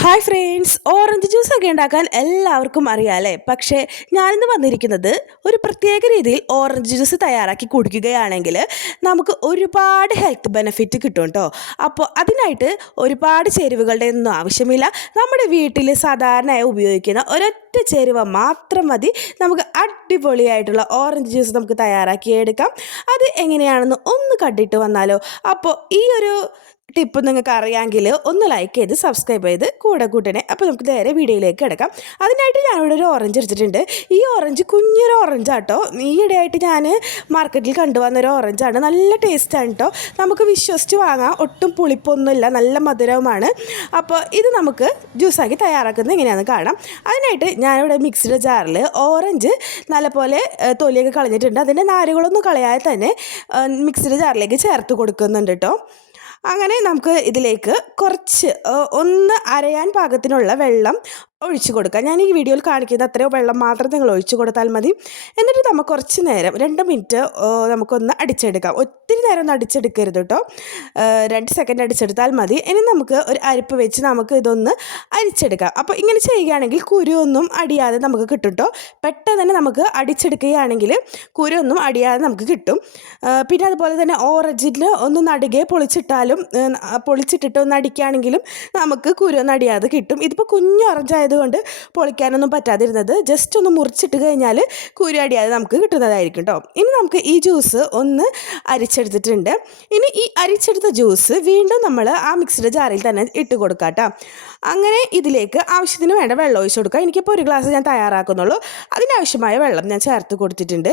Hi friends, orange ജ്യൂസൊക്കെ ഉണ്ടാക്കാൻ എല്ലാവർക്കും അറിയാമല്ലേ. പക്ഷേ ഞാനിന്ന് വന്നിരിക്കുന്നത് ഒരു പ്രത്യേക രീതിയിൽ ഓറഞ്ച് ജ്യൂസ് തയ്യാറാക്കി കുടിക്കുകയാണെങ്കിൽ നമുക്ക് ഒരുപാട് ഹെൽത്ത് ബെനിഫിറ്റ് കിട്ടും കേട്ടോ. അപ്പോൾ അതിനായിട്ട് ഒരുപാട് ചേരുവകളുടെ ഒന്നും ആവശ്യമില്ല. നമ്മുടെ വീട്ടിൽ സാധാരണയായി ഉപയോഗിക്കുന്ന ഒരൊറ്റ ചേരുവ മാത്രം മതി നമുക്ക് അടിപൊളിയായിട്ടുള്ള ഓറഞ്ച് ജ്യൂസ് നമുക്ക് തയ്യാറാക്കിയെടുക്കാം. അത് എങ്ങനെയാണെന്ന് ഒന്ന് കണ്ടിട്ട് വന്നാലോ. അപ്പോൾ ഈ ഒരു ടിപ്പ് നിങ്ങൾക്ക് അറിയാമെങ്കിൽ ഒന്ന് ലൈക്ക് ചെയ്ത് സബ്സ്ക്രൈബ് ചെയ്ത് കൂടെ കൂട്ടണേ. അപ്പോൾ നമുക്ക് നേരെ വീഡിയോയിലേക്ക് കിടക്കാം. അതിനായിട്ട് ഞാനിവിടെ ഒരു ഓറഞ്ച് എടുത്തിട്ടുണ്ട്. ഈ ഓറഞ്ച് കുഞ്ഞൊരു ഓറഞ്ചാട്ടോ. ഈയിടെയായിട്ട് ഞാൻ മാർക്കറ്റിൽ കണ്ടുവന്നൊരു ഓറഞ്ചാണ്. നല്ല ടേസ്റ്റാണ് കേട്ടോ. നമുക്ക് വിശ്വസിച്ച് വാങ്ങാം. ഒട്ടും പുളിപ്പൊന്നുമില്ല, നല്ല മധുരവുമാണ്. അപ്പോൾ ഇത് നമുക്ക് ജ്യൂസാക്കി തയ്യാറാക്കുന്നത് എങ്ങനെയാണെന്ന് കാണാം. അതിനായിട്ട് ഞാനിവിടെ മിക്സിയുടെ ജാറിൽ ഓറഞ്ച് നല്ലപോലെ തൊലിയൊക്കെ കളഞ്ഞിട്ടുണ്ട്. അതിൻ്റെ നാരുകളൊന്നും കളയാതെ തന്നെ മിക്സിയുടെ ജാറിലേക്ക് ചേർത്ത് കൊടുക്കുന്നുണ്ട് കേട്ടോ. അങ്ങനെ നമുക്ക് ഇതിലേക്ക് കുറച്ച് ഒന്ന് അരയാൻ പാകത്തിനുള്ള വെള്ളം ഒഴിച്ചു കൊടുക്കുക. ഞാൻ ഈ വീഡിയോയിൽ കാണിക്കുന്നത് അത്രയോ വെള്ളം മാത്രം നിങ്ങൾ ഒഴിച്ചു കൊടുത്താൽ മതി. എന്നിട്ട് നമുക്ക് കുറച്ച് നേരം 2 മിനിറ്റ് നമുക്കൊന്ന് അടിച്ചെടുക്കാം. ഒത്തിരി നേരം ഒന്നും അടിച്ചെടുക്കരുത് കേട്ടോ. 2 സെക്കൻഡ് അടിച്ചെടുത്താൽ മതി. ഇനി നമുക്ക് ഒരു അരിപ്പ് വെച്ച് നമുക്ക് ഇതൊന്ന് അരിച്ചെടുക്കാം. അപ്പോൾ ഇങ്ങനെ ചെയ്യുകയാണെങ്കിൽ കുരുവൊന്നും അടിയാതെ നമുക്ക് കിട്ടും കേട്ടോ. പെട്ടെന്ന് തന്നെ നമുക്ക് അടിച്ചെടുക്കുകയാണെങ്കിൽ കുരുവൊന്നും അടിയാതെ നമുക്ക് കിട്ടും. പിന്നെ അതുപോലെ തന്നെ ഓറഞ്ചിൽ ഒന്ന് നടുകെ പൊളിച്ചിട്ടിട്ട് ഒന്ന് അടിക്കുകയാണെങ്കിലും നമുക്ക് കുരുവൊന്നും അടിയാതെ കിട്ടും. ഇതിപ്പോൾ കുഞ്ഞ് ഓറഞ്ച് കൊണ്ട് പൊളിക്കാനൊന്നും പറ്റാതിരുന്നത് ജസ്റ്റ് ഒന്ന് മുറിച്ചിട്ട് കഴിഞ്ഞാൽ കുരു അടിയാതെ നമുക്ക് കിട്ടുന്നതായിരിക്കും കേട്ടോ. ഇനി നമുക്ക് ഈ ജ്യൂസ് ഒന്ന് അരിച്ചെടുത്തിട്ടുണ്ട്. ഇനി ഈ അരിച്ചെടുത്ത ജ്യൂസ് വീണ്ടും നമ്മൾ ആ മിക്സിയുടെ ജാറിൽ തന്നെ ഇട്ട് കൊടുക്കാം കേട്ടോ. അങ്ങനെ ഇതിലേക്ക് ആവശ്യത്തിന് വേണ്ട വെള്ളം ഒഴിച്ച് കൊടുക്കുക. എനിക്കിപ്പോൾ ഒരു ഗ്ലാസ് ഞാൻ തയ്യാറാക്കുന്നുള്ളൂ. അതിനാവശ്യമായ വെള്ളം ഞാൻ ചേർത്ത് കൊടുത്തിട്ടുണ്ട്.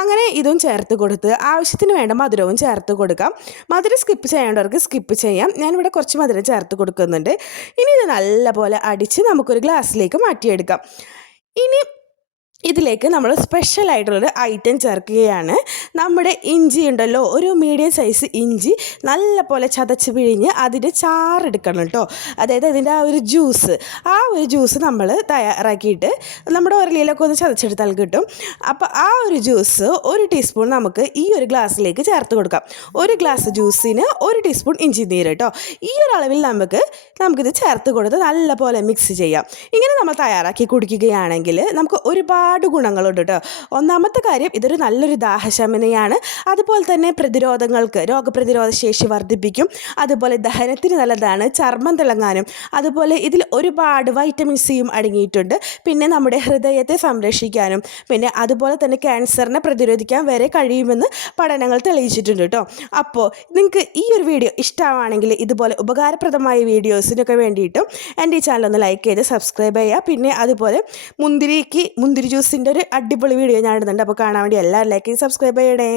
അങ്ങനെ ഇതും ചേർത്ത് കൊടുത്ത് ആവശ്യത്തിന് വേണ്ട മധുരവും ചേർത്ത് കൊടുക്കാം. മധുരം സ്കിപ്പ് ചെയ്യേണ്ടവർക്ക് സ്കിപ്പ് ചെയ്യാം. ഞാനിവിടെ കുറച്ച് മധുരം ചേർത്ത് കൊടുക്കുന്നുണ്ട്. ഇനി ഇത് നല്ലപോലെ അടിച്ച് നമുക്കൊരു ഗ്ലാസ്സിലേക്ക് മാറ്റിയെടുക്കാം. ഇനി ഇതിലേക്ക് നമ്മൾ സ്പെഷ്യലായിട്ടുള്ളൊരു ഐറ്റം ചേർക്കുകയാണ്. നമ്മുടെ ഇഞ്ചി ഉണ്ടല്ലോ, ഒരു മീഡിയം സൈസ് ഇഞ്ചി നല്ല പോലെ ചതച്ച് പിഴിഞ്ഞ് അതിൻ്റെ ചാറെടുക്കണം കേട്ടോ. അതായത് അതിൻ്റെ ആ ഒരു ജ്യൂസ് നമ്മൾ തയ്യാറാക്കിയിട്ട് നമ്മുടെ ഉരലിയിലൊക്കെ ഒന്ന് ചതച്ചെടുത്താൽ കിട്ടും. അപ്പോൾ ആ ഒരു ജ്യൂസ് 1 ടീസ്പൂൺ നമുക്ക് ഈ ഒരു ഗ്ലാസ്സിലേക്ക് ചേർത്ത് കൊടുക്കാം. 1 ഗ്ലാസ് ജ്യൂസിന് 1 ടീസ്പൂൺ ഇഞ്ചി നീര് കേട്ടോ. ഈ ഒരു അളവിൽ നമുക്കിത് ചേർത്ത് കൊടുത്ത് നല്ല പോലെ മിക്സ് ചെയ്യാം. ഇങ്ങനെ നമ്മൾ തയ്യാറാക്കി കുടിക്കുകയാണെങ്കിൽ നമുക്ക് ഒരുപാട് ഗുണങ്ങളുണ്ട് കേട്ടോ. ഒന്നാമത്തെ കാര്യം, ഇതൊരു നല്ലൊരു ദാഹശമനയാണ്. അതുപോലെ തന്നെ രോഗപ്രതിരോധ ശേഷി വർദ്ധിപ്പിക്കും. അതുപോലെ ദഹനത്തിന് നല്ലതാണ്, ചർമ്മം തിളങ്ങാനും. അതുപോലെ ഇതിൽ ഒരുപാട് വൈറ്റമിൻ സിയും അടങ്ങിയിട്ടുണ്ട്. പിന്നെ നമ്മുടെ ഹൃദയത്തെ സംരക്ഷിക്കാനും പിന്നെ അതുപോലെ തന്നെ ക്യാൻസറിനെ പ്രതിരോധിക്കാൻ വരെ കഴിയുമെന്ന് പഠനങ്ങൾ തെളിയിച്ചിട്ടുണ്ട് കേട്ടോ. അപ്പോൾ നിങ്ങൾക്ക് ഈ ഒരു വീഡിയോ ഇഷ്ടമാണെങ്കിൽ ഇതുപോലെ ഉപകാരപ്രദമായ വീഡിയോസിനൊക്കെ വേണ്ടിയിട്ടും എൻ്റെ ഈ ചാനൽ ഒന്ന് ലൈക്ക് ചെയ്ത് സബ്സ്ക്രൈബ് ചെയ്യുക. പിന്നെ അതുപോലെ മുന്തിരി ജ്യൂസിൻ്റെ ഒരു അടിപൊളി വീഡിയോ ഞാൻ ഇടുന്നുണ്ട്. അപ്പോൾ കാണാൻ വേണ്ടി എല്ലാവരും ലൈക്ക് ചെയ്ത് സബ്സ്ക്രൈബ് ചെയ്യണേ.